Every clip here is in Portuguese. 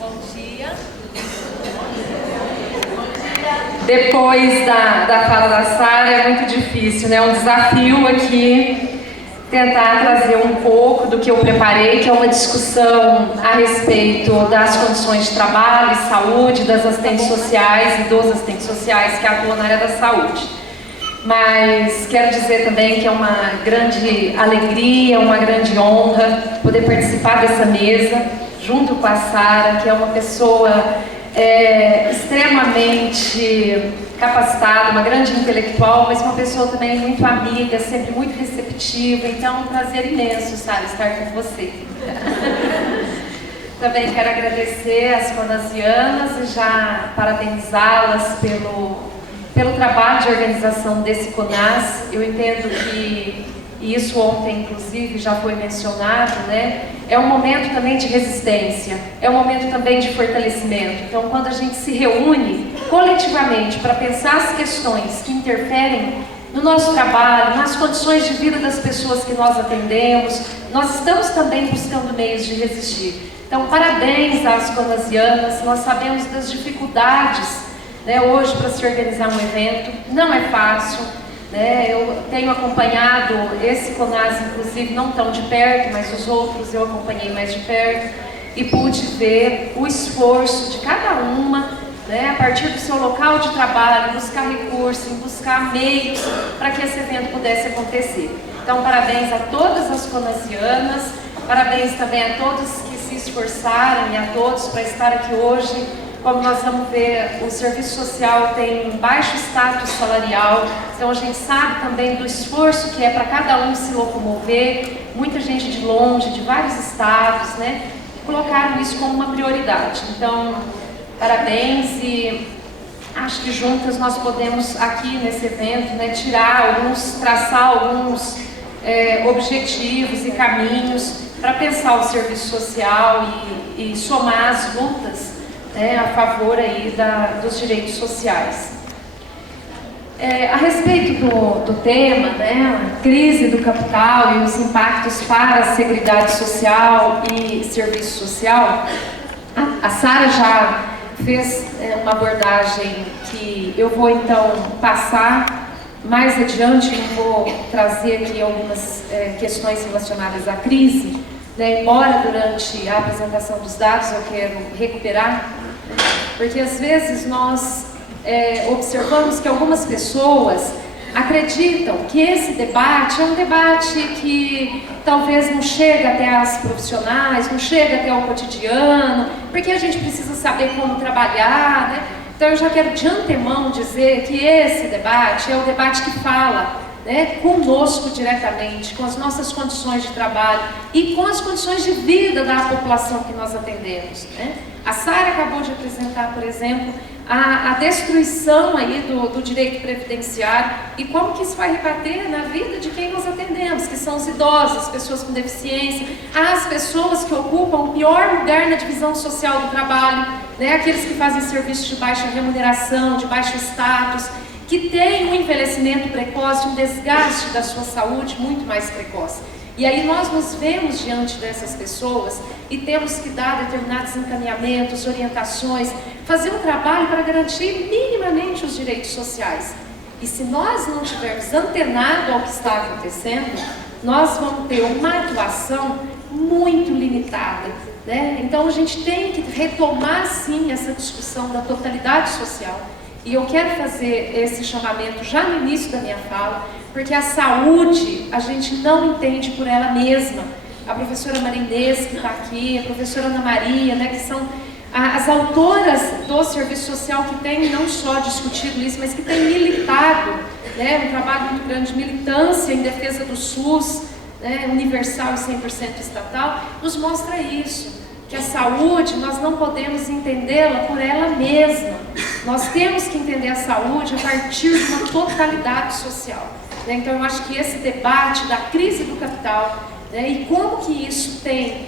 Bom dia. Depois da fala da Sara é muito difícil, né? É um desafio aqui tentar trazer um pouco do que eu preparei, que é uma discussão a respeito das condições de trabalho e saúde das assistentes sociais e dos assistentes sociais que atuam na área da saúde. Mas quero dizer também que é uma grande alegria, uma grande honra poder participar dessa mesa junto com a Sara, que é uma pessoa extremamente capacitada, uma grande intelectual, mas uma pessoa também muito amiga, sempre muito receptiva. Então é um prazer imenso, Sara, estar com você. Também quero agradecer às conasianas e já parabenizá-las pelo trabalho de organização desse CONAS. Eu entendo que, e isso ontem inclusive já foi mencionado, né? É um momento também de resistência, é um momento também de fortalecimento. Então, quando a gente se reúne coletivamente para pensar as questões que interferem no nosso trabalho, nas condições de vida das pessoas que nós atendemos, nós estamos também buscando meios de resistir. Então, parabéns às conasianas. Nós sabemos das dificuldades, né, hoje para se organizar um evento, não é fácil. Eu tenho acompanhado esse CONAS, inclusive, não tão de perto, mas os outros eu acompanhei mais de perto e pude ver o esforço de cada uma, né, a partir do seu local de trabalho, buscar recursos, buscar meios para que esse evento pudesse acontecer. Então, parabéns a todas as conasianas, parabéns também a todos que se esforçaram e a todos para estar aqui hoje. Como nós vamos ver, o serviço social tem um baixo status salarial, então a gente sabe também do esforço que é para cada um se locomover, muita gente de longe, de vários estados, né, colocaram isso como uma prioridade. Então, parabéns, e acho que juntas nós podemos aqui nesse evento, né, traçar alguns objetivos e caminhos para pensar o serviço social e somar as lutas a favor aí dos direitos sociais. A respeito do tema, né, a crise do capital e os impactos para a Seguridade Social e serviço social, a Sara já fez uma abordagem que eu vou então passar mais adiante. Eu vou trazer aqui algumas questões relacionadas à crise, né, embora durante a apresentação dos dados eu quero recuperar, porque às vezes nós observamos que algumas pessoas acreditam que esse debate é um debate que talvez não chega até as profissionais, não chega até o cotidiano, porque a gente precisa saber como trabalhar, né? Então eu já quero de antemão dizer que esse debate é o debate que fala, né, conosco diretamente, com as nossas condições de trabalho e com as condições de vida da população que nós atendemos, né? A Sara acabou de apresentar, por exemplo, a destruição aí do direito previdenciário e como que isso vai rebater na vida de quem nós atendemos, que são os idosos, as pessoas com deficiência, as pessoas que ocupam o pior lugar na divisão social do trabalho, né, aqueles que fazem serviços de baixa remuneração, de baixo status, que têm um envelhecimento precoce, um desgaste da sua saúde muito mais precoce. E aí nós nos vemos diante dessas pessoas e temos que dar determinados encaminhamentos, orientações, fazer um trabalho para garantir minimamente os direitos sociais. E se nós não estivermos antenados ao que está acontecendo, nós vamos ter uma atuação muito limitada, né? Então a gente tem que retomar sim essa discussão da totalidade social. E eu quero fazer esse chamamento já no início da minha fala, porque a saúde a gente não entende por ela mesma. A professora Marinês, que está aqui, a professora Ana Maria, né, que são as autoras do serviço social que têm não só discutido isso, mas que têm militado, né, um trabalho muito grande de militância em defesa do SUS, né, universal e 100% estatal, nos mostra isso. Que a saúde, nós não podemos entendê-la por ela mesma. Nós temos que entender a saúde a partir de uma totalidade social. Né? Então, eu acho que esse debate da crise do capital, né, e como que isso tem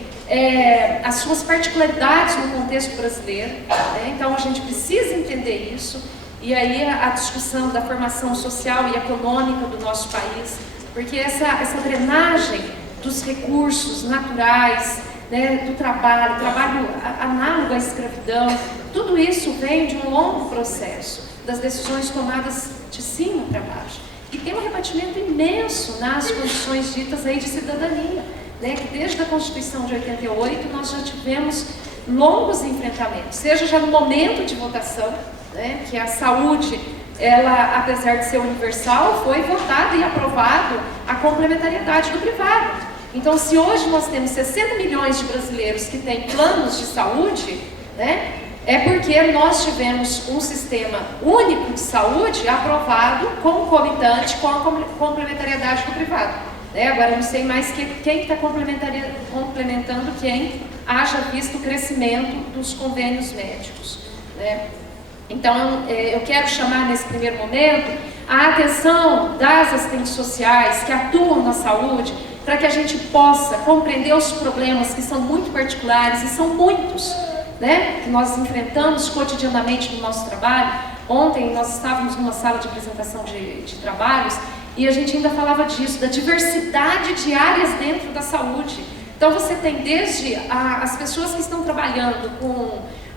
as suas particularidades no contexto brasileiro, né? Então, a gente precisa entender isso. E aí, a discussão da formação social e econômica do nosso país, porque essa drenagem dos recursos naturais, né, do trabalho análogo à escravidão, tudo isso vem de um longo processo, das decisões tomadas de cima para baixo. E tem um rebatimento imenso nas condições ditas aí de cidadania, né, que desde a Constituição de 88 nós já tivemos longos enfrentamentos, seja já no momento de votação, né, que a saúde, ela, apesar de ser universal, foi votada e aprovado a complementariedade do privado. Então, se hoje nós temos 60 milhões de brasileiros que têm planos de saúde, né, é porque nós tivemos um sistema único de saúde aprovado concomitante com a complementariedade do privado. Né? Agora, eu não sei mais quem está complementando quem, haja visto o crescimento dos convênios médicos. Né? Então, eu quero chamar nesse primeiro momento a atenção das assistentes sociais que atuam na saúde, para que a gente possa compreender os problemas que são muito particulares e são muitos, né, que nós enfrentamos cotidianamente no nosso trabalho. Ontem nós estávamos numa sala de apresentação de trabalhos e a gente ainda falava disso, da diversidade de áreas dentro da saúde. Então você tem desde as pessoas que estão trabalhando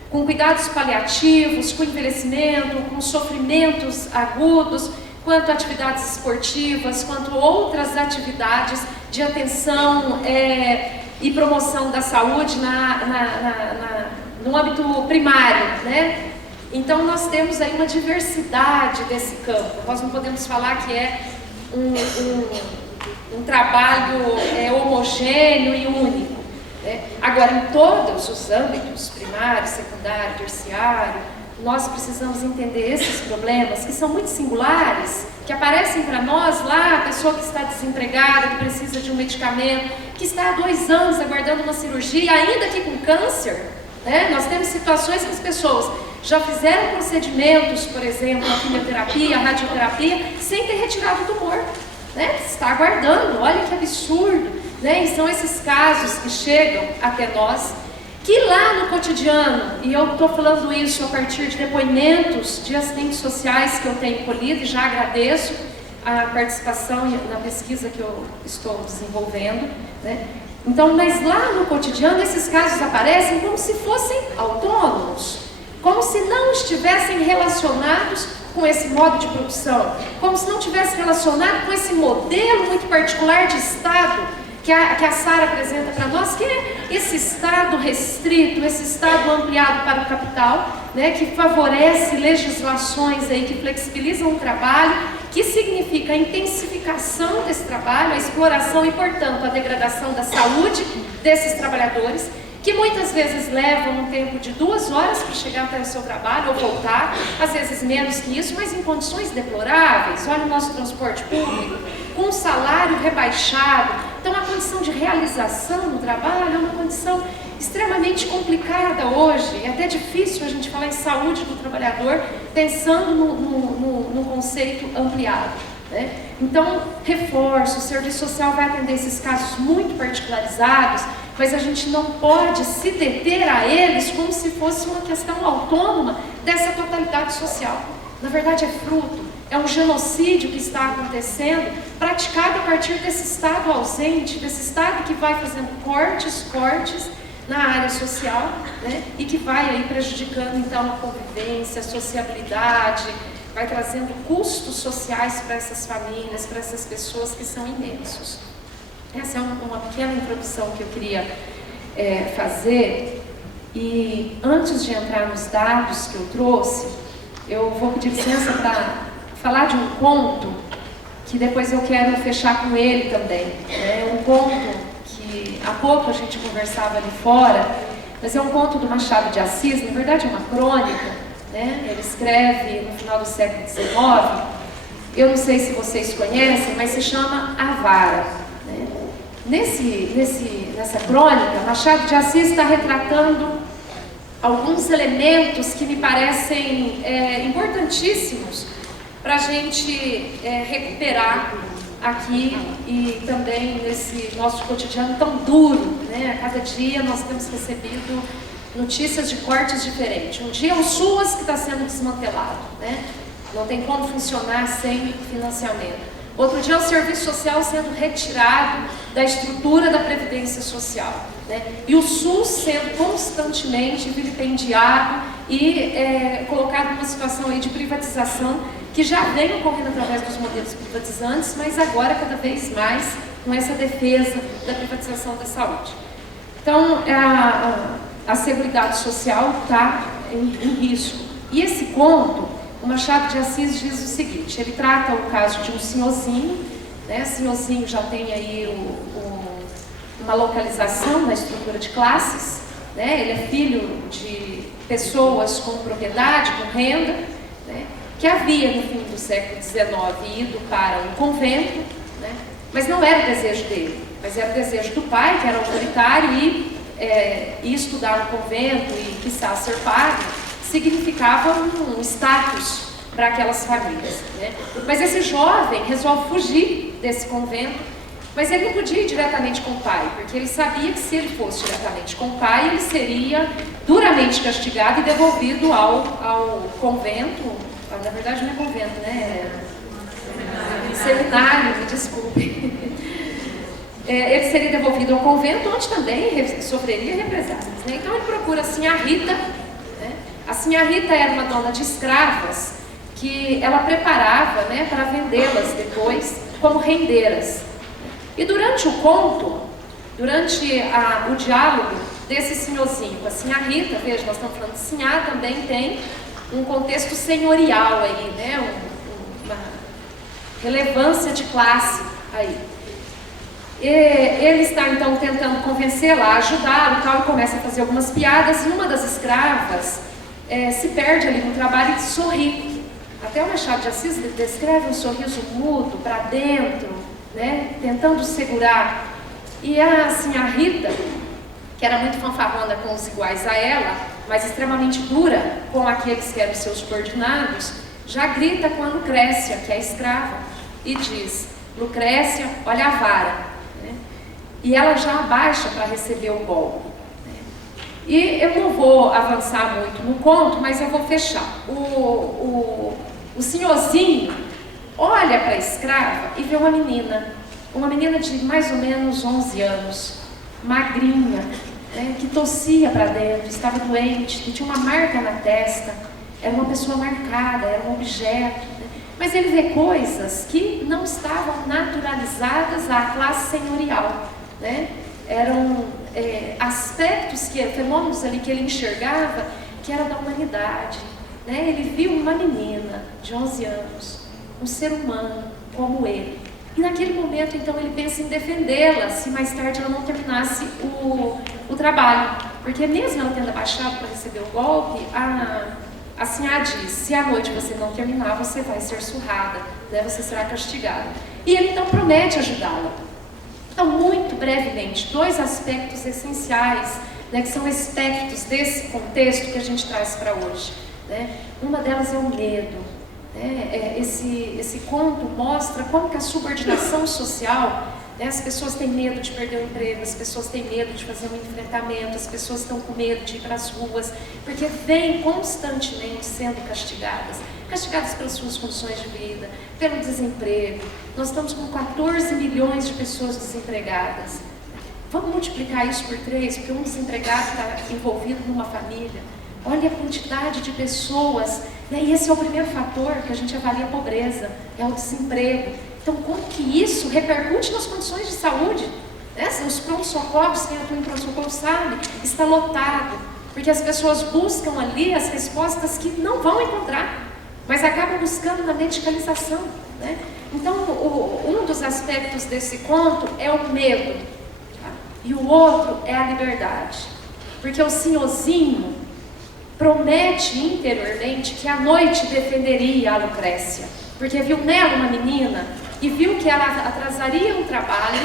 com cuidados paliativos, com envelhecimento, com sofrimentos agudos, quanto atividades esportivas, quanto outras atividades de atenção e promoção da saúde no âmbito primário, né? Então nós temos aí uma diversidade desse campo. Nós não podemos falar que é um trabalho homogêneo e único. Né? Agora, em todos os âmbitos, primário, secundário, terciário, nós precisamos entender esses problemas que são muito singulares, que aparecem para nós lá, a pessoa que está desempregada, que precisa de um medicamento, que está há 2 anos aguardando uma cirurgia, ainda que com câncer. Né? Nós temos situações que as pessoas já fizeram procedimentos, por exemplo, a quimioterapia, a radioterapia, sem ter retirado o tumor. Né? Está aguardando, olha que absurdo. Né? E são esses casos que chegam até nós, que lá no cotidiano, e eu estou falando isso a partir de depoimentos de assistentes sociais que eu tenho colhido, e já agradeço a participação na pesquisa que eu estou desenvolvendo, né? Então, mas lá no cotidiano esses casos aparecem como se fossem autônomos, como se não estivessem relacionados com esse modo de produção, como se não tivesse relacionado com esse modelo muito particular de Estado que a Sara apresenta para nós, que é esse Estado restrito, esse Estado ampliado para o capital, né, que favorece legislações aí que flexibilizam o trabalho, que significa a intensificação desse trabalho, a exploração e, portanto, a degradação da saúde desses trabalhadores, que muitas vezes levam um tempo de 2 horas para chegar até o seu trabalho ou voltar, às vezes menos que isso, mas em condições deploráveis. Olha o nosso transporte público, com um salário rebaixado. Então a condição de realização no trabalho é uma condição extremamente complicada hoje. É até difícil a gente falar em saúde do trabalhador pensando no conceito ampliado. Né? Então, reforço, o serviço social vai atender esses casos muito particularizados, mas a gente não pode se deter a eles como se fosse uma questão autônoma dessa totalidade social. Na verdade, é fruto, é um genocídio que está acontecendo, praticado a partir desse Estado ausente, desse Estado que vai fazendo cortes na área social, né? E que vai aí prejudicando então a convivência, a sociabilidade, vai trazendo custos sociais para essas famílias, para essas pessoas que são imensos. Essa é uma pequena introdução que eu queria fazer. E antes de entrar nos dados que eu trouxe, eu vou pedir licença para falar de um conto que depois eu quero fechar com ele também. É um conto que há pouco a gente conversava ali fora, mas é um conto do Machado de Assis, na verdade é uma crônica, né? Ele escreve no final do século XIX, eu não sei se vocês conhecem, mas se chama A Vara. Né? Nessa crônica, Machado de Assis está retratando alguns elementos que me parecem importantíssimos para a gente recuperar aqui e também nesse nosso cotidiano tão duro. Né? A cada dia nós temos recebido notícias de cortes diferentes. Um dia é o SUAS que está sendo desmantelado, né? Não tem como funcionar sem financiamento. Outro dia é o serviço social sendo retirado da estrutura da Previdência Social. né? E o SUS sendo constantemente vilipendiado e colocado numa situação aí de privatização que já vem ocorrendo através dos modelos privatizantes, mas agora cada vez mais com essa defesa da privatização da saúde. Então, a Seguridade Social está em risco. E esse conto, o Machado de Assis diz o seguinte, ele trata o caso de um senhorzinho, né? Senhorzinho já tem aí uma localização na estrutura de classes, né? Ele é filho de pessoas com propriedade, com renda, né? Que havia no fim do século XIX ido para um convento, né? Mas não era o desejo dele, mas era o desejo do pai, que era autoritário, e estudar no convento e quiçá ser padre significava um status para aquelas famílias, né? Mas esse jovem resolve fugir desse convento, mas ele não podia ir diretamente com o pai, porque ele sabia que se ele fosse diretamente com o pai, ele seria duramente castigado e devolvido ao convento. Na verdade não é convento, né? Seminário, me desculpe. Ele seria devolvido ao convento, onde também sofreria represálias, né? Então ele procura a Sinhá Rita, né? A Sinhá Rita era uma dona de escravas que ela preparava, né, para vendê-las depois como rendeiras. E durante o conto, durante o diálogo desse senhorzinho com a Sinhá Rita, veja, nós estamos falando de Sinhá, também tem um contexto senhorial aí, né? Uma relevância de classe aí. Ele está então tentando convencê-la, ajudá-lo e tal, e começa a fazer algumas piadas, e uma das escravas se perde ali no trabalho e sorri. Até o Machado de Assis descreve um sorriso mudo para dentro, né, tentando segurar. E a Sinhá Rita, que era muito fanfarrona com os iguais a ela, mas extremamente dura com aqueles que eram seus subordinados, já grita com a Lucrécia, que é a escrava, e diz: Lucrécia, olha a vara. Né? E ela já abaixa para receber o golpe. Né? E eu não vou avançar muito no conto, mas eu vou fechar. O senhorzinho olha para a escrava e vê uma menina de mais ou menos 11 anos, magrinha, né, que tossia para dentro, estava doente, que tinha uma marca na testa, era uma pessoa marcada, era um objeto, né? Mas ele vê coisas que não estavam naturalizadas à classe senhorial, né? Eram aspectos, fenômenos ali que ele enxergava, que era da humanidade, né? Ele viu uma menina de 11 anos, um ser humano como ele. E naquele momento, então, ele pensa em defendê-la, se mais tarde ela não terminasse o trabalho. Porque mesmo ela tendo abaixado para receber o golpe, a Sinhá diz: se à noite você não terminar, você vai ser surrada, né? Você será castigada. E ele então promete ajudá-la. Então, muito brevemente, dois aspectos essenciais, né, que são aspectos desse contexto que a gente traz para hoje. Né? Uma delas é o medo. Esse conto mostra como que a subordinação social, né, as pessoas têm medo de perder o emprego, as pessoas têm medo de fazer um enfrentamento, as pessoas estão com medo de ir para as ruas, porque vêm constantemente sendo castigadas pelas suas condições de vida, pelo desemprego. Nós estamos com 14 milhões de pessoas desempregadas. Vamos multiplicar isso por 3, porque um desempregado está envolvido numa família. Olha a quantidade de pessoas, né? E esse é o primeiro fator que a gente avalia a pobreza, é o desemprego. Então, como que isso repercute nas condições de saúde? Né? Os pronto-socorros, quem atua em pronto-socorro sabe, está lotado, porque as pessoas buscam ali as respostas que não vão encontrar, mas acabam buscando na medicalização. Né? Então, um dos aspectos desse conto é o medo, tá? E o outro é a liberdade, porque o senhorzinho promete interiormente que à noite defenderia a Lucrécia, porque viu nela uma menina e viu que ela atrasaria o trabalho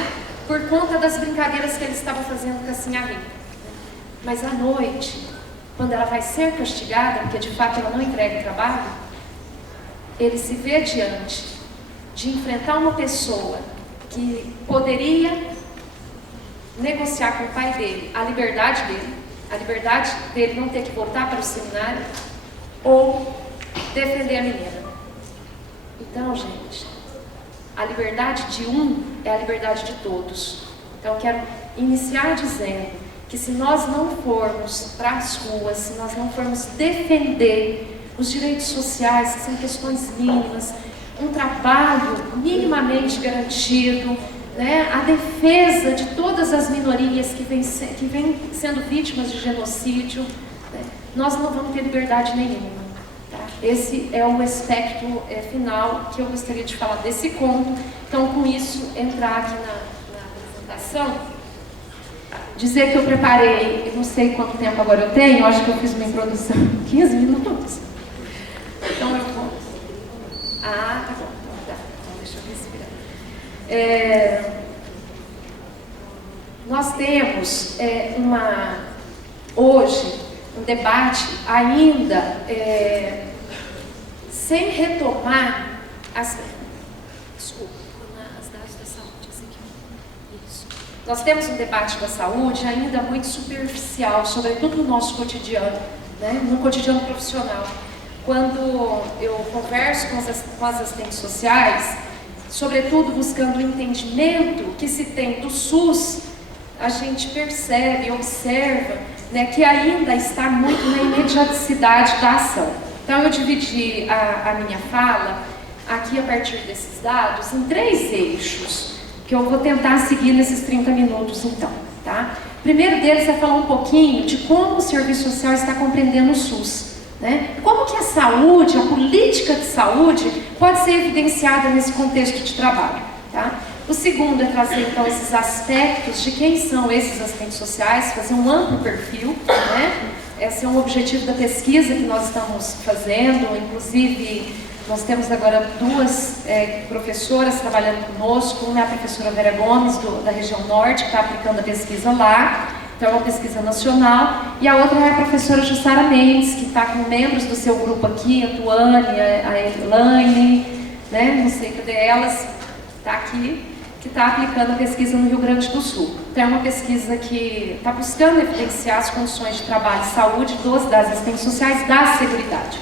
por conta das brincadeiras que ele estava fazendo com a Sinhá Rita. Mas à noite, quando ela vai ser castigada, porque de fato ela não entrega o trabalho, ele se vê diante de enfrentar uma pessoa que poderia negociar com o pai dele a liberdade dele não ter que voltar para o seminário, ou defender a menina. Então, gente, a liberdade de um é a liberdade de todos. Então, eu quero iniciar dizendo que se nós não formos para as ruas, se nós não formos defender os direitos sociais, que são questões mínimas, um trabalho minimamente garantido, né, a defesa de todas as minorias que vêm sendo vítimas de genocídio, né, nós não vamos ter liberdade nenhuma. Tá? Esse é o aspecto final que eu gostaria de falar desse conto. Então, com isso, entrar aqui na apresentação, dizer que eu preparei, eu não sei quanto tempo agora eu tenho, acho que eu fiz uma introdução em 15 minutos. Então, eu vou... Ah, tá bom. Então, deixa eu respirar. Nós temos hoje um debate ainda sem retomar as dados da saúde. Isso. Nós temos um debate da saúde ainda muito superficial, sobretudo no nosso cotidiano, né? No cotidiano profissional. Quando eu converso com as assistentes sociais, sobretudo buscando o entendimento que se tem do SUS, a gente percebe, observa, né, que ainda está muito na imediaticidade da ação. Então eu dividi a minha fala aqui a partir desses dados em 3 eixos, que eu vou tentar seguir nesses 30 minutos então. Tá? O primeiro deles é falar um pouquinho de como o serviço social está compreendendo o SUS. Né? Como que a saúde, a política de saúde pode ser evidenciada nesse contexto de trabalho. Tá? O segundo é trazer então esses aspectos de quem são esses assistentes sociais, fazer um amplo perfil, né? Esse é um objetivo da pesquisa que nós estamos fazendo, inclusive nós temos agora 2 professoras trabalhando conosco, uma é a professora Vera Gomes, da região norte, que está aplicando a pesquisa lá, então é uma pesquisa nacional, e a outra é a professora Jussara Mendes, que está com membros do seu grupo aqui, a Tuane, a Elaine, né? Não sei cadê elas, está aqui, que está aplicando a pesquisa no Rio Grande do Sul. Então é uma pesquisa que está buscando evidenciar as condições de trabalho e saúde das assistentes sociais da Seguridade.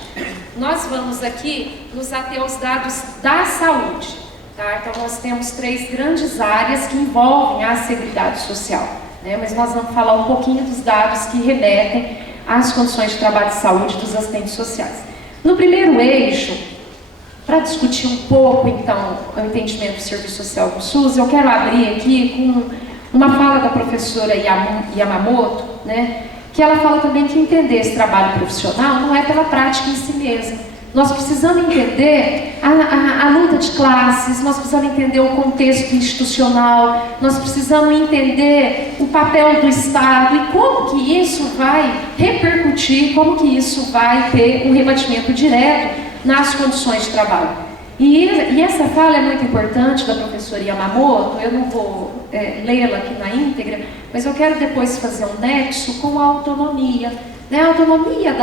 Nós vamos aqui nos ater aos dados da saúde. Tá? Então nós temos 3 grandes áreas que envolvem a Seguridade Social. Né? Mas nós vamos falar um pouquinho dos dados que remetem às condições de trabalho e saúde dos assistentes sociais. No primeiro eixo, para discutir um pouco, então, o entendimento do serviço social do SUS, eu quero abrir aqui com uma fala da professora Yamamoto, né, que ela fala também que entender esse trabalho profissional não é pela prática em si mesma. Nós precisamos entender a luta de classes, nós precisamos entender o contexto institucional, nós precisamos entender o papel do Estado e como que isso vai repercutir, como que isso vai ter um rebatimento direto nas condições de trabalho. E essa fala é muito importante da professora Yamamoto, eu não vou lê-la aqui na íntegra, mas eu quero depois fazer um nexo com a autonomia. Né? A autonomia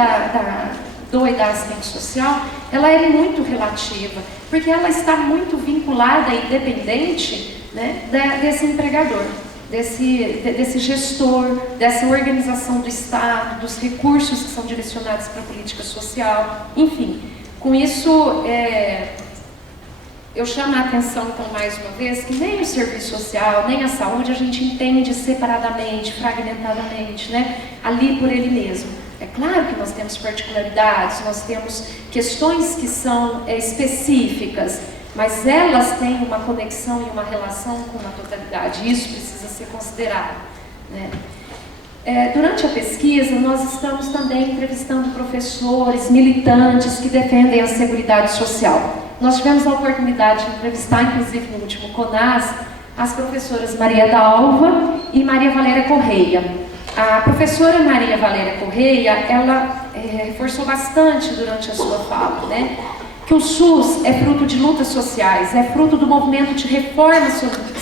do e da assistente social, ela é muito relativa, porque ela está muito vinculada e dependente, né, desse empregador, desse gestor, dessa organização do Estado, dos recursos que são direcionados para a política social, enfim. Com isso, eu chamo a atenção, então, mais uma vez, que nem o serviço social, nem a saúde, a gente entende separadamente, fragmentadamente, né? Ali por ele mesmo. É claro que nós temos particularidades, nós temos questões que são específicas, mas elas têm uma conexão e uma relação com uma totalidade, isso precisa ser considerado, né? Durante a pesquisa, nós estamos também entrevistando professores, militantes que defendem a Seguridade Social. Nós tivemos a oportunidade de entrevistar, inclusive no último CONAS, as professoras Maria Dalva e Maria Valéria Correia. A professora Maria Valéria Correia, ela reforçou bastante durante a sua fala, né, que o SUS é fruto de lutas sociais, é fruto do movimento de reforma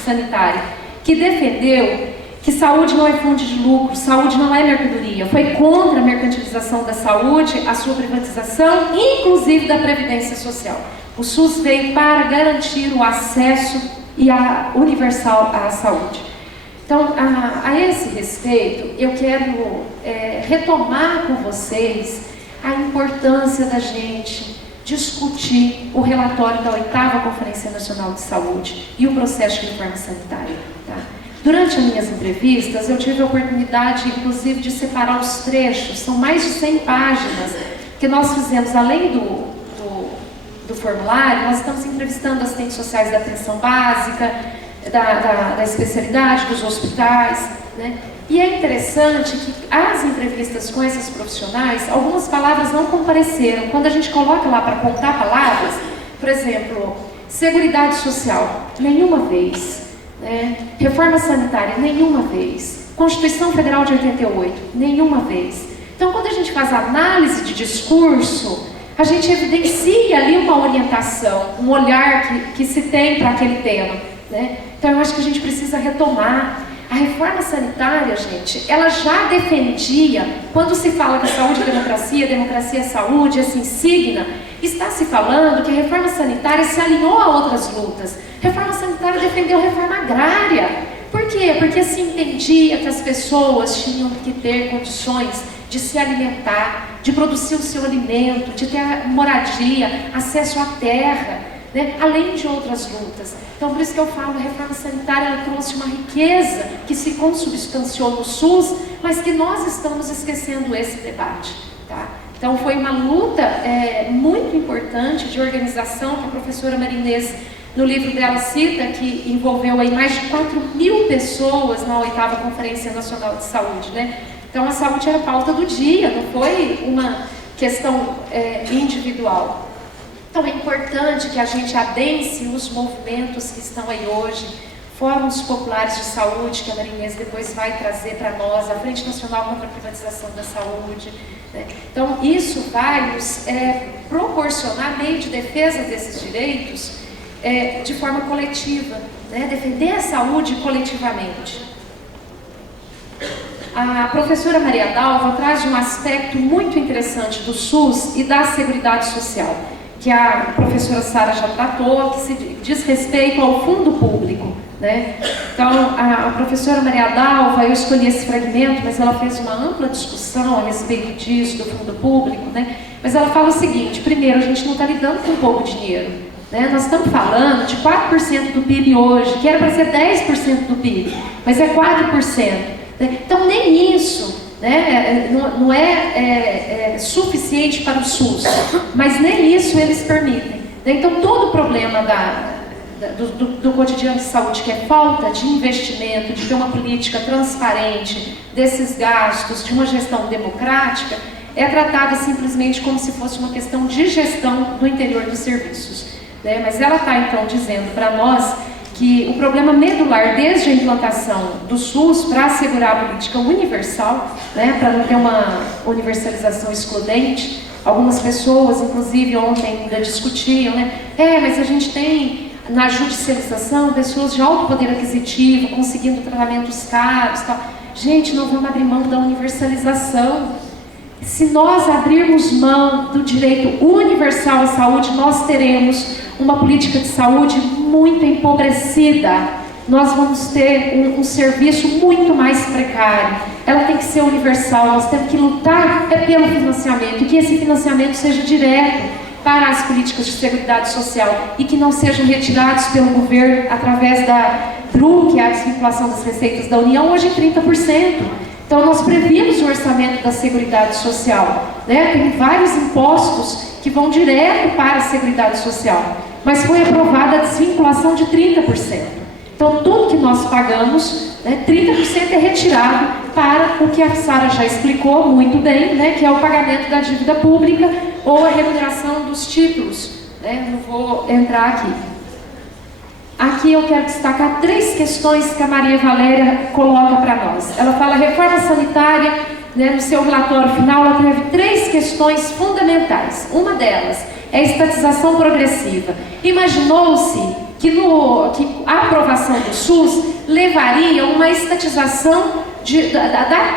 sanitária, que defendeu que saúde não é fonte de lucro, saúde não é mercadoria. Foi contra a mercantilização da saúde, a sua privatização, inclusive da Previdência Social. O SUS veio para garantir o acesso universal à saúde. Então, a esse respeito, eu quero retomar com vocês a importância da gente discutir o relatório da 8ª Conferência Nacional de Saúde e o processo de reforma sanitária. Tá? Durante as minhas entrevistas, eu tive a oportunidade, inclusive, de separar os trechos, são mais de 100 páginas, que nós fizemos, além do formulário, nós estamos entrevistando assistentes sociais da atenção básica, da especialidade, dos hospitais, né? E é interessante que as entrevistas com esses profissionais, algumas palavras não compareceram. Quando a gente coloca lá para contar palavras, por exemplo, Seguridade Social, nenhuma vez. Né? Reforma Sanitária, nenhuma vez. Constituição Federal de 88, nenhuma vez. Então, quando a gente faz análise de discurso, a gente evidencia ali uma orientação, um olhar que se tem para aquele tema. Né? Então, eu acho que a gente precisa retomar. A reforma sanitária, gente, ela já defendia, quando se fala que saúde é democracia, democracia é saúde, essa insígnia, está se falando que a reforma sanitária se alinhou a outras lutas. A reforma sanitária defendeu a reforma agrária. Por quê? Porque se entendia que as pessoas tinham que ter condições de se alimentar, de produzir o seu alimento, de ter moradia, acesso à terra, né? Além de outras lutas. Então, por isso que eu falo, a reforma sanitária ela trouxe uma riqueza que se consubstanciou no SUS, mas que nós estamos esquecendo esse debate. Tá? Então, foi uma luta muito importante de organização que a professora Marinês, no livro dela, cita, que envolveu aí mais de 4.000 pessoas na 8ª Conferência Nacional de Saúde. Né? Então, a saúde era a pauta do dia, não foi uma questão individual. Então é importante que a gente adense os movimentos que estão aí hoje, fóruns populares de saúde, que a Marinês depois vai trazer para nós, a Frente Nacional contra a Privatização da Saúde. Né? Então isso vai nos proporcionar meio de defesa desses direitos de forma coletiva, né? Defender a saúde coletivamente. A professora Maria Dalva traz um aspecto muito interessante do SUS e da Seguridade Social, que a professora Sara já tratou, que se diz respeito ao fundo público. Né? Então, a professora Maria Dalva, eu escolhi esse fragmento, mas ela fez uma ampla discussão a respeito disso, do fundo público, né? Mas ela fala o seguinte: primeiro, a gente não está lidando com pouco dinheiro. Né? Nós estamos falando de 4% do PIB hoje, que era para ser 10% do PIB, mas é 4%. Né? Então, nem isso, né, não é suficiente para o SUS, mas nem isso eles permitem. Né? Então, todo o problema do cotidiano de saúde, que é falta de investimento, de ter uma política transparente desses gastos, de uma gestão democrática, é tratada simplesmente como se fosse uma questão de gestão do interior dos serviços. Né? Mas ela está, então, dizendo para nós que o problema medular, desde a implantação do SUS, para assegurar a política universal, né, para não ter uma universalização excludente, algumas pessoas, inclusive ontem, ainda discutiam, né, mas a gente tem na judicialização pessoas de alto poder aquisitivo, conseguindo tratamentos caros, tal. Gente, não vamos abrir mão da universalização. Se nós abrirmos mão do direito universal à saúde, nós teremos uma política de saúde muito empobrecida. Nós vamos ter um serviço muito mais precário. Ela tem que ser universal, nós temos que lutar pelo financiamento, e que esse financiamento seja direto para as políticas de seguridade social e que não sejam retirados pelo governo através da DRU, que é a desvinculação das receitas da União, hoje em 30%. Então, nós prevíamos o orçamento da Seguridade Social. Né? Tem vários impostos que vão direto para a Seguridade Social, mas foi aprovada a desvinculação de 30%. Então, tudo que nós pagamos, né, 30% é retirado para o que a Sara já explicou muito bem, né, que é o pagamento da dívida pública ou a remuneração dos títulos. Né? Não vou entrar aqui. Aqui eu quero destacar 3 questões que a Maria Valéria coloca para nós. Ela fala reforma sanitária, né, no seu relatório final, ela teve 3 questões fundamentais. Uma delas é a estatização progressiva. Imaginou-se que a aprovação do SUS levaria a uma estatização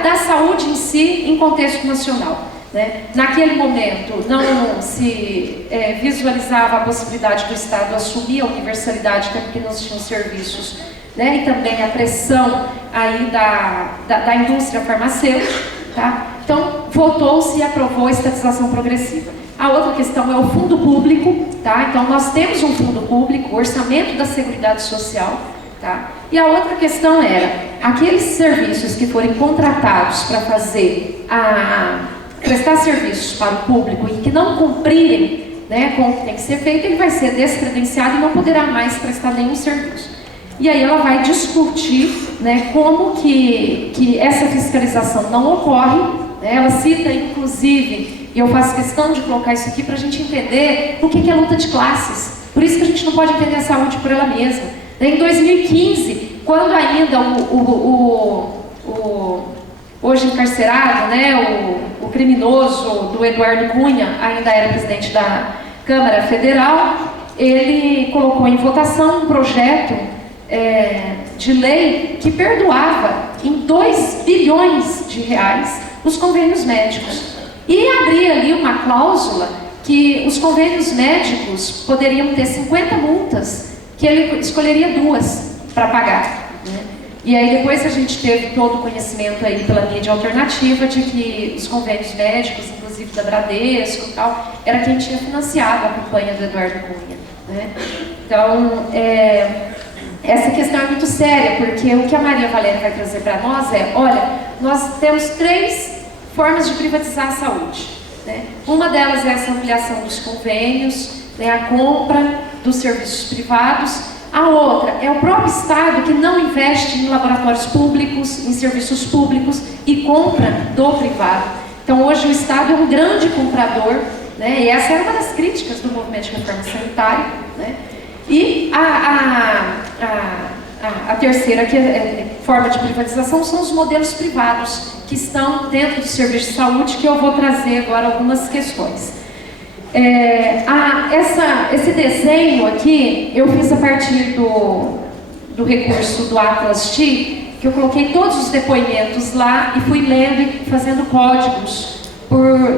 da saúde em si em contexto nacional. Né? Naquele momento não se visualizava a possibilidade do Estado assumir a universalidade, até porque não tinham serviços, né? E também a pressão aí da indústria farmacêutica. Tá? Então, votou-se e aprovou a estatização progressiva. A outra questão é o fundo público. Tá? Então, nós temos um fundo público, o orçamento da Seguridade Social, Tá? E a outra questão era, aqueles serviços que forem contratados para prestar serviços para o público e que não cumprirem, né, com o que tem que ser feito, ele vai ser descredenciado e não poderá mais prestar nenhum serviço. E aí ela vai discutir, né, como que essa fiscalização não ocorre, né? Ela cita, inclusive, e eu faço questão de colocar isso aqui para a gente entender o que é luta de classes. Por isso que a gente não pode entender a saúde por ela mesma. Em 2015, quando ainda o hoje encarcerado, né, o criminoso do Eduardo Cunha, ainda era presidente da Câmara Federal, ele colocou em votação um projeto de lei que perdoava em 2 bilhões de reais os convênios médicos. E abria ali uma cláusula que os convênios médicos poderiam ter 50 multas, que ele escolheria 2 para pagar, né? E aí depois a gente teve todo o conhecimento aí pela mídia alternativa de que os convênios médicos, inclusive da Bradesco e tal, era quem tinha financiado a campanha do Eduardo Cunha, né? Então, essa questão é muito séria, porque o que a Maria Valéria vai trazer para nós é, olha, nós temos 3 formas de privatizar a saúde, né? Uma delas é essa ampliação dos convênios, né, a compra dos serviços privados. A outra é o próprio Estado que não investe em laboratórios públicos, em serviços públicos e compra do privado. Então hoje o Estado é um grande comprador, né? E essa era uma das críticas do movimento de reforma sanitária, né? E a terceira forma de privatização são os modelos privados que estão dentro do serviço de saúde, que eu vou trazer agora algumas questões. Esse desenho aqui eu fiz a partir do recurso do Atlas TI, que eu coloquei todos os depoimentos lá e fui lendo e fazendo códigos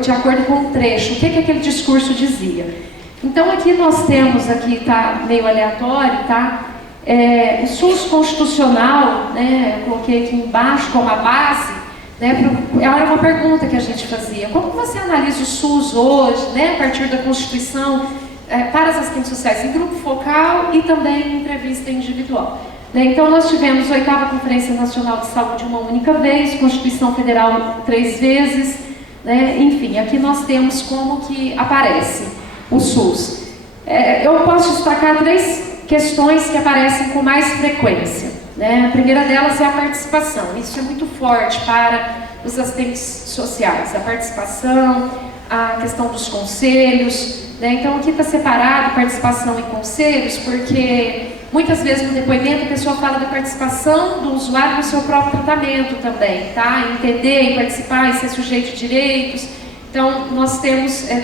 de acordo com o trecho, o que aquele discurso dizia. Então aqui nós temos, aqui está meio aleatório, tá? O SUS constitucional, né, eu coloquei aqui embaixo como a base, né, era uma pergunta que a gente fazia. Como você analisa o SUS hoje, né, a partir da Constituição, para as assistentes sociais, em grupo focal e também em entrevista individual? Né, então nós tivemos a 8ª Conferência Nacional de Saúde uma única vez, Constituição Federal 3 vezes, né, enfim, aqui nós temos como que aparece o SUS. Eu posso destacar 3 questões que aparecem com mais frequência, né? A primeira delas é a participação. Isso é muito forte para os assistentes sociais, a participação, a questão dos conselhos, né? Então aqui está separado participação e conselhos, porque muitas vezes no depoimento a pessoa fala da participação do usuário no seu próprio tratamento também, tá? Entender e participar e ser sujeito de direitos. Então nós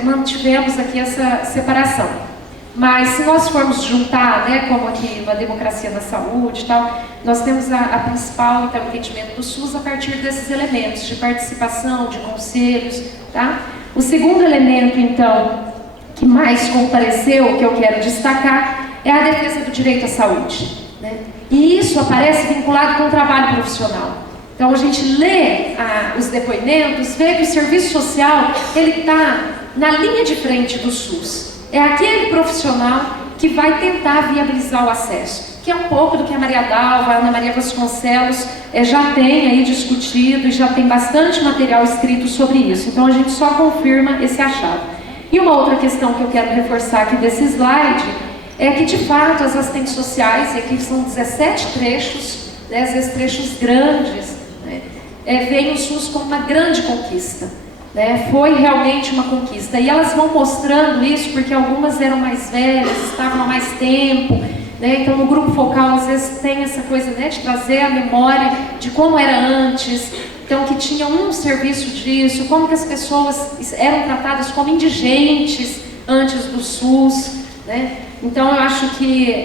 mantivemos aqui essa separação. Mas se nós formos juntar, né, como aqui uma democracia na saúde e tal, nós temos a principal, então, entendimento do SUS a partir desses elementos de participação, de conselhos, tá? O segundo elemento, então, que mais compareceu, que eu quero destacar, é a defesa do direito à saúde, né? E isso aparece vinculado com o trabalho profissional. Então a gente lê os depoimentos, vê que o serviço social, ele está na linha de frente do SUS. É aquele profissional que vai tentar viabilizar o acesso, que é um pouco do que a Maria Dalva, a Ana Maria Vasconcelos já tem aí discutido e já tem bastante material escrito sobre isso. Então a gente só confirma esse achado. E uma outra questão que eu quero reforçar aqui desse slide é que, de fato, as assistentes sociais, e aqui são 17 trechos, né, às vezes trechos grandes, né, veem o SUS como uma grande conquista. Foi realmente uma conquista, e elas vão mostrando isso porque algumas eram mais velhas, estavam há mais tempo, né? Então no grupo focal às vezes tem essa coisa, né, de trazer a memória de como era antes, então que tinha um serviço disso, como que as pessoas eram tratadas como indigentes antes do SUS, né? Então eu acho que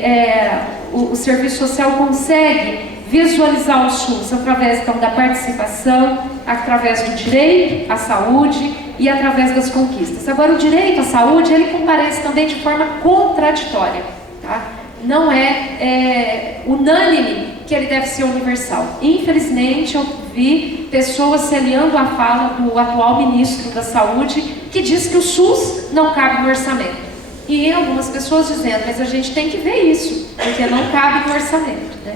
o serviço social consegue visualizar o SUS através, então, da participação, através do direito à saúde e através das conquistas. Agora, o direito à saúde, ele comparece também de forma contraditória, tá? Não é unânime que ele deve ser universal. Infelizmente, eu vi pessoas se aliando à fala do atual ministro da Saúde, que diz que o SUS não cabe no orçamento. E algumas pessoas dizendo, mas a gente tem que ver isso, porque não cabe no orçamento, né?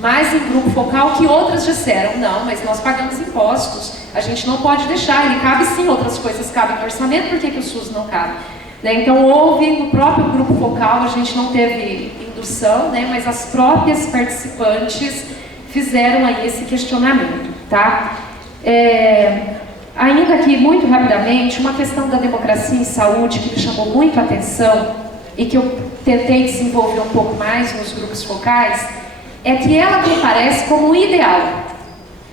Mas em grupo focal que outras disseram, não, mas nós pagamos impostos, a gente não pode deixar, ele cabe sim, outras coisas cabem no orçamento, por que que o SUS não cabe? Né? Então houve, no próprio grupo focal, a gente não teve indução, né? Mas as próprias participantes fizeram aí esse questionamento, tá? Ainda aqui, muito rapidamente, uma questão da democracia em saúde que me chamou muito a atenção e que eu tentei desenvolver um pouco mais nos grupos focais, é que ela comparece como um ideal.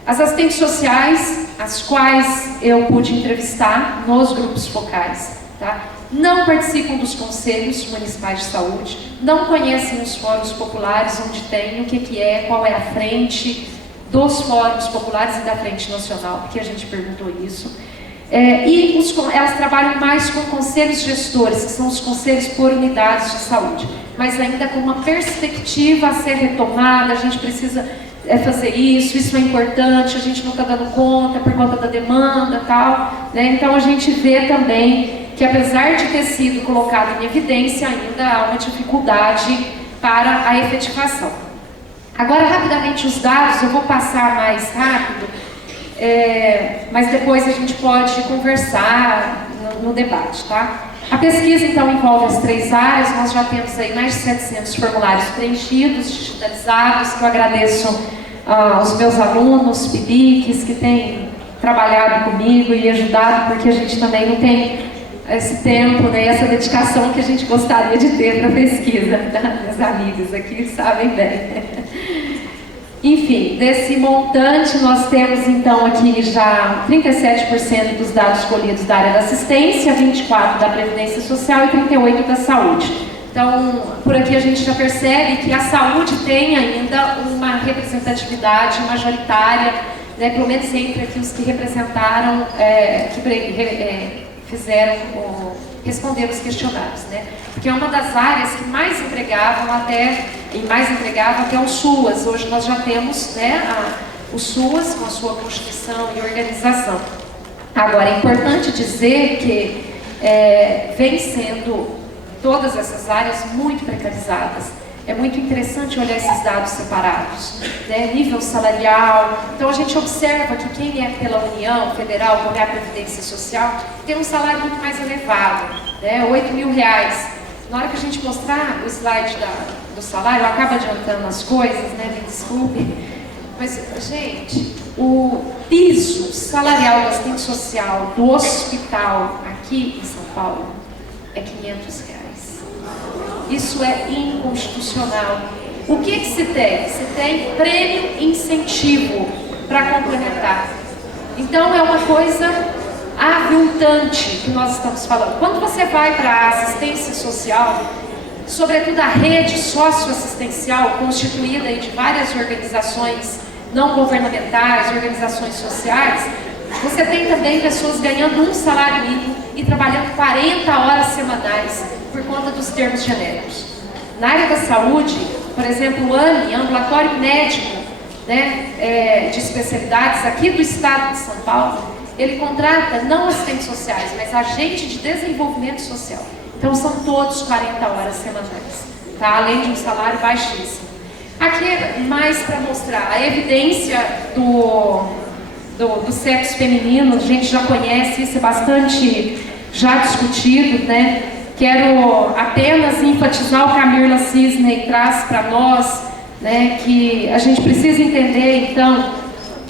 As assistentes sociais, as quais eu pude entrevistar nos grupos focais, tá? Não participam dos conselhos municipais de saúde, não conhecem os fóruns populares, onde tem o que é, qual é a frente dos fóruns populares e da frente nacional, porque a gente perguntou isso. Elas trabalham mais com conselhos gestores, que são os conselhos por unidades de saúde, mas ainda com uma perspectiva a ser retomada, a gente precisa fazer isso é importante, a gente não está dando conta por conta da demanda e tal, né? Então a gente vê também que apesar de ter sido colocado em evidência, ainda há uma dificuldade para a efetivação. Agora, rapidamente, os dados, eu vou passar mais rápido, mas depois a gente pode conversar no debate, tá? A pesquisa, então, envolve as 3 áreas, nós já temos aí mais de 700 formulários preenchidos, digitalizados, que eu agradeço aos meus alunos, PIBICs, que têm trabalhado comigo e ajudado, porque a gente também não tem esse tempo, né, essa dedicação que a gente gostaria de ter para a pesquisa, tá? Meus amigos aqui sabem bem. Enfim, desse montante nós temos então aqui já 37% dos dados colhidos da área da assistência, 24% da previdência social e 38% da saúde. Então, por aqui a gente já percebe que a saúde tem ainda uma representatividade majoritária, né, pelo menos entre aqui os que representaram, responderam os questionários, né? Porque é uma das áreas que mais empregavam até o SUAS. Hoje nós já temos, né, o SUAS com a sua constituição e organização. Agora, é importante dizer que vem sendo todas essas áreas muito precarizadas. É muito interessante olhar esses dados separados, né? Nível salarial. Então a gente observa que quem é pela União Federal, como é a Previdência Social, tem um salário muito mais elevado, né? R$8.000. Na hora que a gente mostrar o slide do salário, eu acabo adiantando as coisas, né? Me desculpe. Mas, gente, o piso salarial da assistente social do hospital aqui em São Paulo é R$500. Isso é inconstitucional. O que se tem? Se tem prêmio e incentivo para complementar. Então é uma coisa aviltante que nós estamos falando. Quando você vai para a assistência social, sobretudo a rede socioassistencial, constituída de várias organizações não governamentais, organizações sociais, você tem também pessoas ganhando um salário mínimo e trabalhando 40 horas semanais por conta dos termos genéricos. Na área da saúde, por exemplo, o AME, Ambulatório Médico, né, de especialidades aqui do estado de São Paulo, ele contrata não assistentes sociais, mas agente de desenvolvimento social. Então são todos 40 horas semanais, tá? Além de um salário baixíssimo. Aqui é mais para mostrar a evidência do sexo feminino. A gente já conhece, isso é bastante já discutido, né? Quero apenas enfatizar o que a Mirla Cisney traz para nós, né? Que a gente precisa entender, então,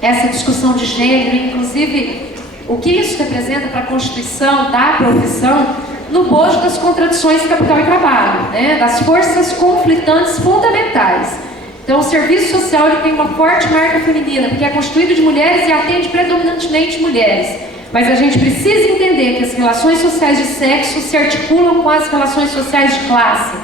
essa discussão de gênero, inclusive o que isso representa para a constituição da profissão, no bojo das contradições de capital e trabalho, né? Das forças conflitantes fundamentais. Então, o serviço social ele tem uma forte marca feminina, porque é constituído de mulheres e atende predominantemente mulheres. Mas a gente precisa entender que as relações sociais de sexo se articulam com as relações sociais de classe,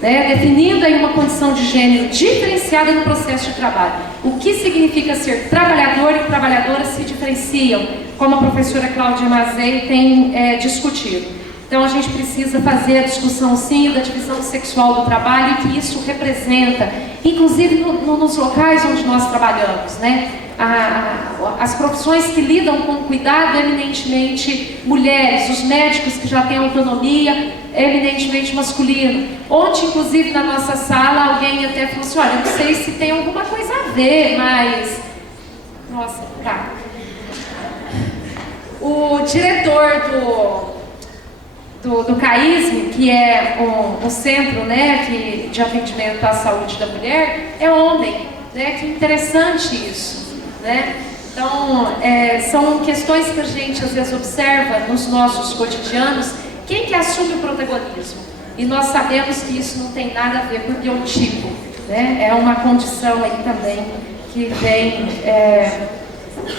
né? Definindo aí uma condição de gênero diferenciada no processo de trabalho. O que significa ser trabalhador e trabalhadora se diferenciam, como a professora Cláudia Mazei tem discutido. Então a gente precisa fazer a discussão sim da divisão sexual do trabalho e que isso representa, inclusive nos locais onde nós trabalhamos, né? as profissões que lidam com cuidado, eminentemente mulheres, os médicos que já têm autonomia, eminentemente masculino. Ontem, inclusive, na nossa sala, alguém até falou assim, olha, não sei se tem alguma coisa a ver, mas... Nossa, tá. O diretor do CAISM, que é o centro, né, de atendimento à saúde da mulher, é homem, né? Que interessante isso, né? Então, são questões que a gente às vezes observa nos nossos cotidianos. Quem que assume o protagonismo? E nós sabemos que isso não tem nada a ver com o biotipo, né? É uma condição aí também que vem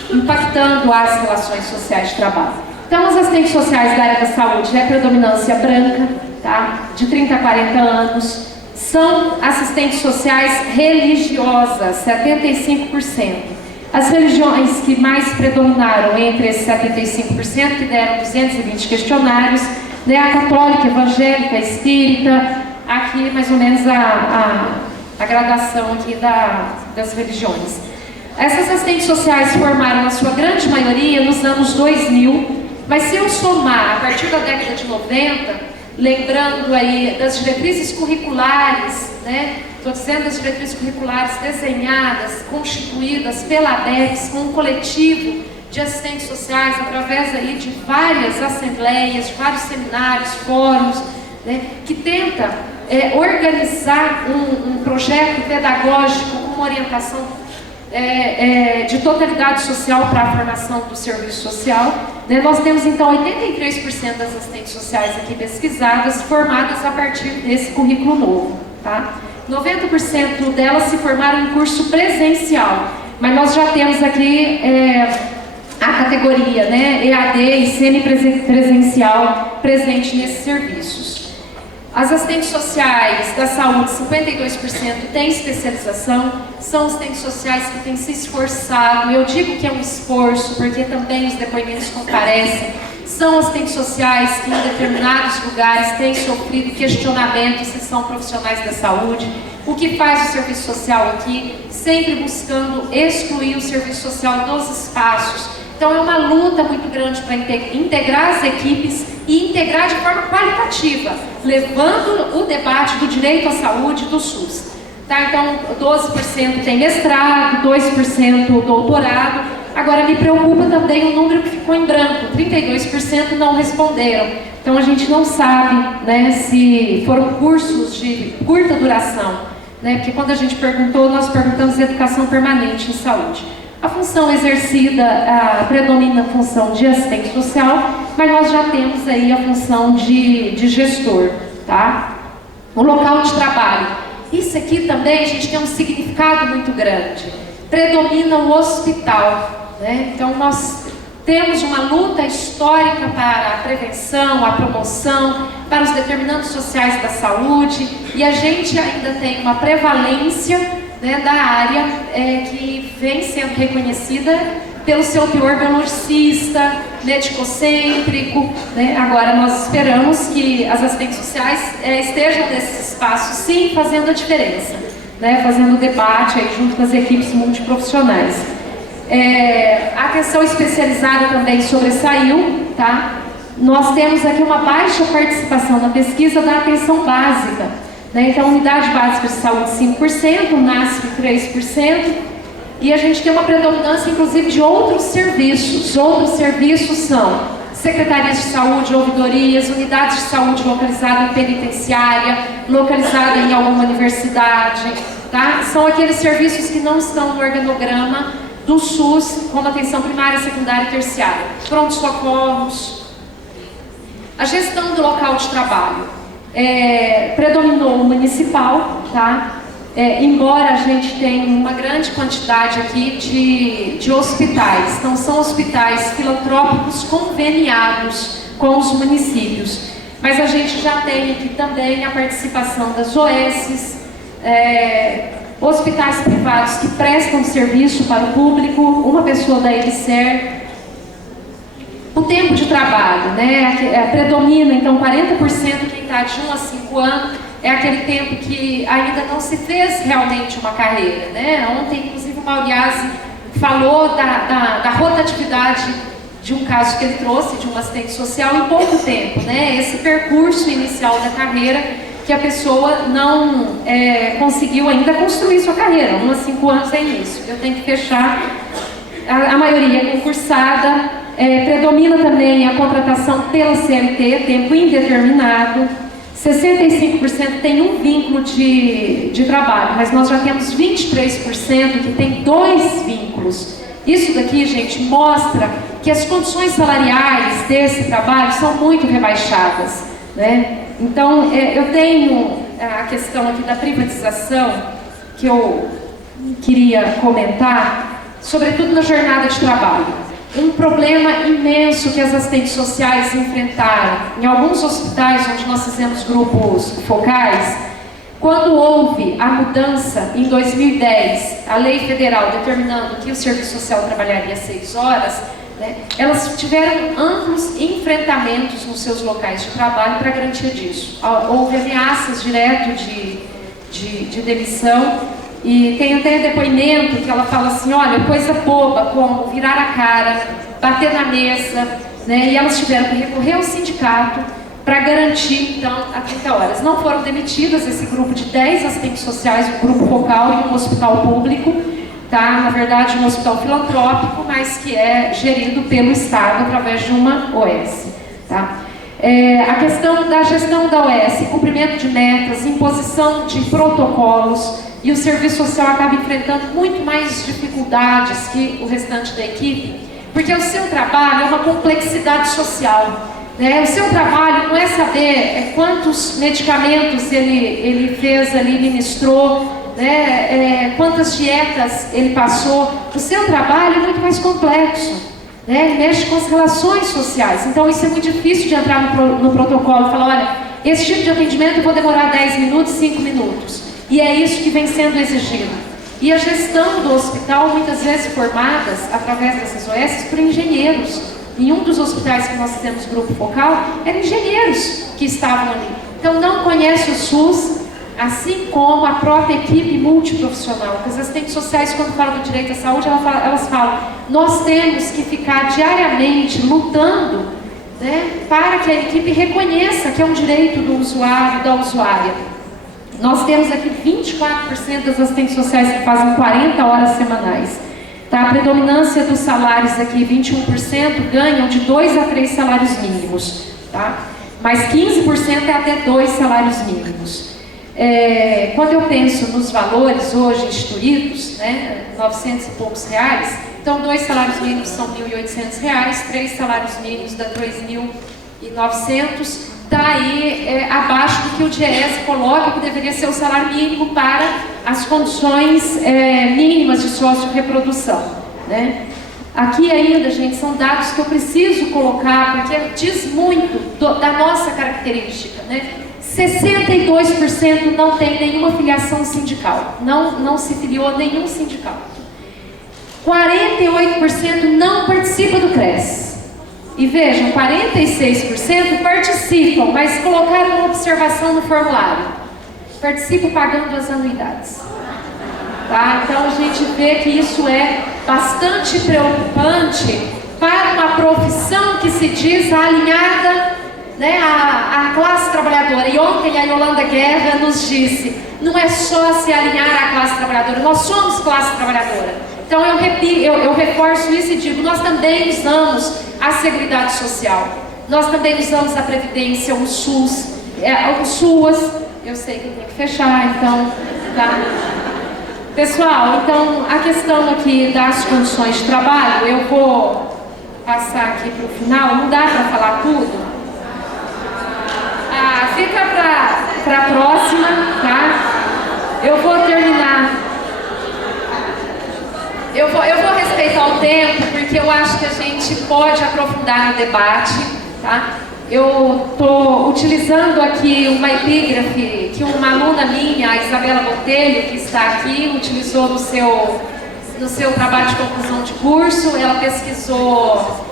impactando as relações sociais de trabalho. Então, as assistentes sociais da área da saúde é predominância branca, tá? De 30 a 40 anos. São assistentes sociais religiosas, 75%. As religiões que mais predominaram entre esses 75%, que deram 220 questionários, né? A católica, evangélica, espírita, aqui mais ou menos a gradação aqui das religiões. Essas assistentes sociais se formaram, na sua grande maioria, nos anos 2000, mas se eu somar a partir da década de 90, lembrando aí das diretrizes curriculares, né? Estou dizendo das diretrizes curriculares desenhadas, constituídas pela ABEPS, com um coletivo de assistentes sociais, através aí de várias assembleias, de vários seminários, fóruns, né? Que tenta organizar um projeto pedagógico com uma orientação de totalidade social para a formação do serviço social, né? Nós temos então 83% das assistentes sociais aqui pesquisadas formadas a partir desse currículo novo, tá? 90% delas se formaram em curso presencial, mas nós já temos aqui a categoria, né, EAD e semipresencial presente nesses serviços. As assistentes sociais da saúde, 52% têm especialização, são assistentes sociais que têm se esforçado. Eu digo que é um esforço, porque também os depoimentos comparecem. São assistentes sociais que em determinados lugares têm sofrido questionamentos se são profissionais da saúde. O que faz o serviço social aqui? Sempre buscando excluir o serviço social dos espaços. Então é uma luta muito grande para integrar as equipes e integrar de forma qualitativa, levando o debate do direito à saúde do SUS. Tá? Então 12% tem mestrado, 2% doutorado. Agora me preocupa também o número que ficou em branco, 32% não responderam. Então a gente não sabe, né, se foram cursos de curta duração, né? Porque quando a gente perguntou, nós perguntamos educação permanente em saúde. A função exercida predomina a função de assistente social, mas nós já temos aí a função de gestor, tá? O local de trabalho. Isso aqui também, a gente tem um significado muito grande. Predomina o hospital, né? Então nós temos uma luta histórica para a prevenção, a promoção, para os determinantes sociais da saúde, e a gente ainda tem uma prevalência, né, da área que vem sendo reconhecida pelo seu teor biologicista, medicocêntrico, né? Agora nós esperamos que as assistentes sociais estejam nesses espaços, sim, fazendo a diferença, né? Fazendo o debate aí junto com as equipes multiprofissionais. A questão especializada também sobressaiu, tá? Nós temos aqui uma baixa participação na pesquisa da atenção básica. Então, unidade básica de saúde 5%, NASF 3%, e a gente tem uma predominância, inclusive, de outros serviços. Outros serviços são secretarias de saúde, ouvidorias, unidades de saúde localizadas em penitenciária, localizada em alguma universidade, tá? São aqueles serviços que não estão no organograma do SUS, como atenção primária, secundária e terciária. Pronto-socorros. A gestão do local de trabalho. Predominou o municipal, tá? Embora a gente tenha uma grande quantidade aqui de hospitais. Então são hospitais filantrópicos conveniados com os municípios. Mas a gente já tem aqui também a participação das OS, hospitais privados que prestam serviço para o público, uma pessoa da EBSER. O tempo de trabalho, né? Predomina, então, 40% quem está de 1 a 5 anos, é aquele tempo que ainda não se fez realmente uma carreira, né? Ontem, inclusive, o Mauriase falou da rotatividade de um caso que ele trouxe, de um assistente social, em pouco tempo, né? Esse percurso inicial da carreira que a pessoa não conseguiu ainda construir sua carreira. 1 a 5 anos é início. Eu tenho que fechar. A maioria é concursada, predomina também a contratação pela CLT, tempo indeterminado. 65% tem um vínculo de trabalho, mas nós já temos 23% que tem 2 vínculos. Isso daqui, gente, mostra que as condições salariais desse trabalho são muito rebaixadas, né? Então, eu tenho a questão aqui da privatização, que eu queria comentar, sobretudo na jornada de trabalho. Um problema imenso que as assistentes sociais enfrentaram em alguns hospitais onde nós fizemos grupos focais, quando houve a mudança em 2010, a lei federal determinando que o serviço social trabalharia 6 horas, né, elas tiveram amplos enfrentamentos nos seus locais de trabalho para garantia disso. Houve ameaças direto de demissão, e tem até depoimento que ela fala assim, olha, coisa boba como virar a cara, bater na mesa, né, e elas tiveram que recorrer ao sindicato para garantir, então, a 30 horas. Não foram demitidas esse grupo de 10 assistentes sociais, um grupo focal em um hospital público, tá? Na verdade, um hospital filantrópico, mas que é gerido pelo Estado através de uma OS. Tá? A questão da gestão da OS, cumprimento de metas, imposição de protocolos, e o serviço social acaba enfrentando muito mais dificuldades que o restante da equipe, porque o seu trabalho é uma complexidade social. O seu trabalho não é saber quantos medicamentos ele fez ali, ministrou, quantas dietas ele passou. O seu trabalho é muito mais complexo, mexe com as relações sociais. Então isso é muito difícil de entrar no protocolo e falar, olha, esse tipo de atendimento eu vou demorar 10 minutos, 5 minutos. E é isso que vem sendo exigido. E a gestão do hospital, muitas vezes formadas através dessas OS por engenheiros. Em um dos hospitais que nós fizemos grupo focal, eram engenheiros que estavam ali. Então não conhece o SUS, assim como a própria equipe multiprofissional. Porque as assistentes sociais, quando falam do direito à saúde, elas falam, nós temos que ficar diariamente lutando, para que a equipe reconheça que é um direito do usuário, da usuária. Nós temos aqui 24% das assistentes sociais que fazem 40 horas semanais. Tá? A predominância dos salários aqui, 21%, ganham de 2 a 3 salários mínimos. Tá? Mas 15% é até 2 salários mínimos. Quando eu penso nos valores hoje instituídos, 900 e poucos reais, então 2 salários mínimos são R$1.800, 3 salários mínimos dá R$2.900, está aí abaixo do que o DIEESE coloca que deveria ser o salário mínimo para as condições mínimas de sócio-reprodução. Aqui ainda, gente, são dados que eu preciso colocar, porque diz muito da nossa característica. 62% não tem nenhuma filiação sindical, não se filiou a nenhum sindicato. 48% não participa do CRES. E vejam, 46% participam, mas colocaram uma observação no formulário. Participam pagando as anuidades. Tá? Então a gente vê que isso é bastante preocupante para uma profissão que se diz alinhada, à classe trabalhadora. E ontem a Yolanda Guerra nos disse, não é só se alinhar à classe trabalhadora, nós somos classe trabalhadora. Então eu reforço isso e digo, nós também usamos a Seguridade Social, nós também usamos a Previdência, o SUS, o SUAS, eu sei que eu tenho que fechar, então, tá? Pessoal, então a questão aqui das condições de trabalho, eu vou passar aqui para o final, não dá para falar tudo? Fica para a próxima, tá? Eu vou terminar. Eu vou respeitar o tempo, porque eu acho que a gente pode aprofundar no debate, tá? Eu estou utilizando aqui uma epígrafe que uma aluna minha, a Isabela Botelho, que está aqui, utilizou no seu trabalho de conclusão de curso. Ela pesquisou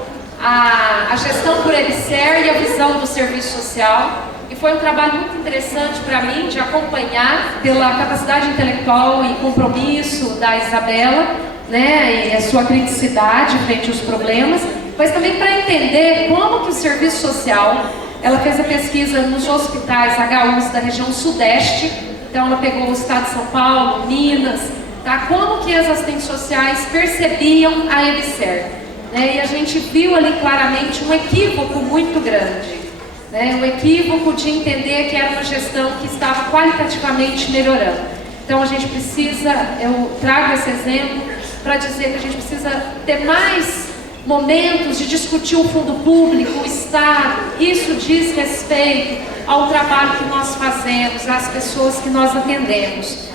a gestão por EBSER e a visão do serviço social. E foi um trabalho muito interessante para mim de acompanhar pela capacidade intelectual e compromisso da Isabela, né, e a sua criticidade frente aos problemas, mas também para entender como que o serviço social, ela fez a pesquisa nos hospitais HUs da região sudeste, então ela pegou o estado de São Paulo, Minas, tá, como que as assistentes sociais percebiam a EBSER, né, e a gente viu ali claramente um equívoco muito grande, né, um equívoco de entender que era uma gestão que estava qualitativamente melhorando. Então a gente precisa, eu trago esse exemplo para dizer que a gente precisa ter mais momentos de discutir o fundo público, o Estado. Isso diz respeito ao trabalho que nós fazemos, às pessoas que nós atendemos.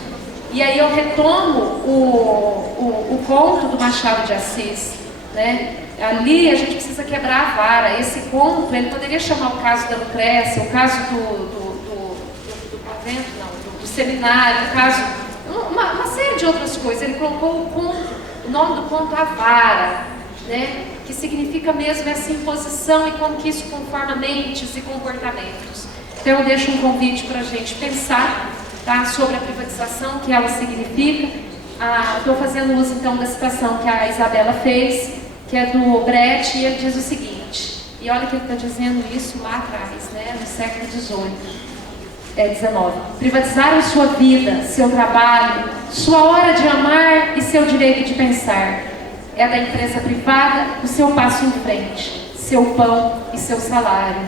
E aí eu retomo o conto do Machado de Assis, né? Ali a gente precisa quebrar a vara. Esse conto, ele poderia chamar o caso da Lucrécia, o caso do convento, não, do seminário, o caso, uma série de outras coisas. Ele colocou o nome do conto A Vara, né? Que significa mesmo essa imposição e como que isso conforma mentes e comportamentos. Então eu deixo um convite para a gente pensar, tá, sobre a privatização, o que ela significa. Estou fazendo uso então da citação que a Isabela fez, que é do Brecht, e ele diz o seguinte, e olha que ele está dizendo isso lá atrás, né, no século XIX. Privatizaram sua vida, seu trabalho, sua hora de amar e seu direito de pensar. É da empresa privada o seu passo em frente, seu pão e seu salário.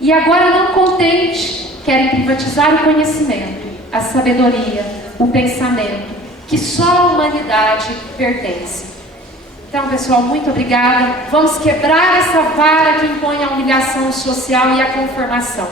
E agora, não contente, querem privatizar o conhecimento, a sabedoria, o pensamento, que só a humanidade pertence. Então, pessoal, muito obrigada. Vamos quebrar essa vara que impõe a humilhação social e a conformação.